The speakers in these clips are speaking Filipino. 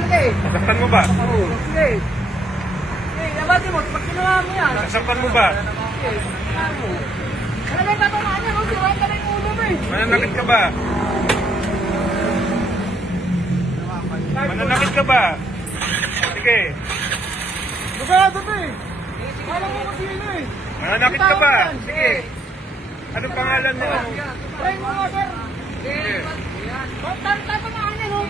talaga eh. Sasaktan mo ba? Oo, sige. Sige, yabati mo, pag ginawa mo yan. Sasaktan mo ba? Sige, ginawa mo. Talaga tatamaan yan, sirain ka na yung ulo mo eh. Mananakit ka ba? Mananakit ka ba? Sige. Bugado to eh. Alam mo kung sino eh. Mananakit ka ba? Sige. Anong pangalan mo? Try mo nga, sir. Sige. Tatamaan yan, oh.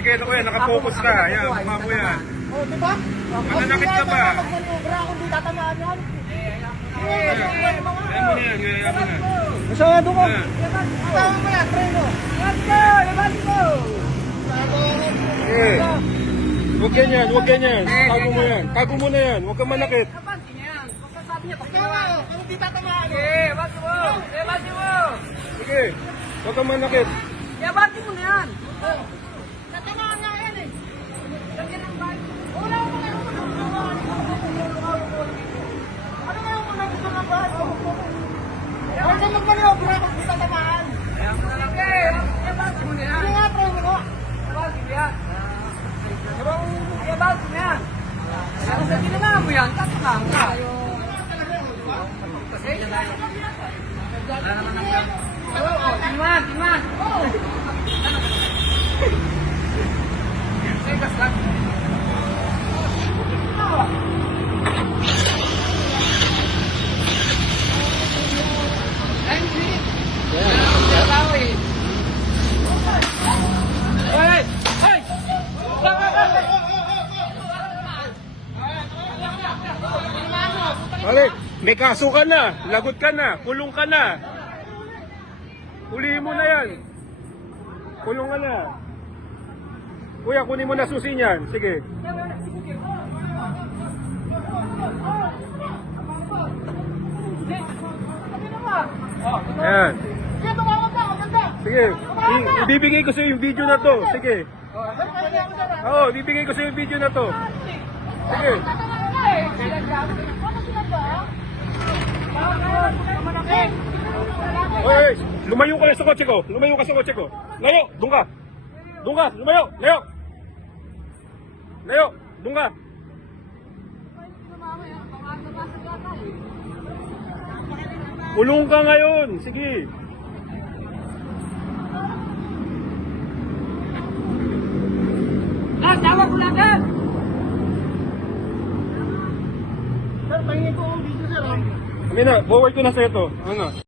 Sige, ito kuya, nakapokus ka. Yan, mukha mo yan. Oh, di ba? Mananakit ka ba? Mag-manubra kung di tatamaan yan. Ayan mo na yan, ayan mo na. Masyado ko. Ayan. Tama mo yan, try mo. Let's go! Lebati mo! Sige. Huwag ganyan, huwag ganyan. Tago mo yan. Tago mo na yan. Huwag kang manakit. Lebati niya yan. Pagkasabi niya, pagkawa. Kung di tatamaan. Lebati mo! Lebati mo! Sige. Huwag kang manakit. Lebati mo na yan. Tatamaan nga yan eh. Lagyan ng bike. Wala mo na yung ano nga yung mga gusto ng bike? Huwag ka magmaniobra kung di tatamaan. Lebati mo na yan. Ano nga, try mo ko? Lebati mo yan. Lebati mo yan. Kung sa ginawa mo yan, tatamaan ka. Timan, timan. Segas lang. Pare, may kaso ka na. Lagot ka na. Kulong ka na. Hulihin mo na yan. Kulong ka na. Kuya, kunin mo na susi niyan. Sige. Ayan. Sige. Ibibigay ko sa yung video na to. Sige. Oo, ibibigay ko sa yung video na to. Sige. Oy, lumayo ka na sa kotse ko. Lumayo ka sa kotse ko. Layo, doon ka. Doon ka, lumayo. Layo. Layo, doon ka. Kulong ka ngayon. Sige. Tawag ko lang ka! Sir, pahingin ko ang video, sir. Amin na, forward ko na sa ito. Ano?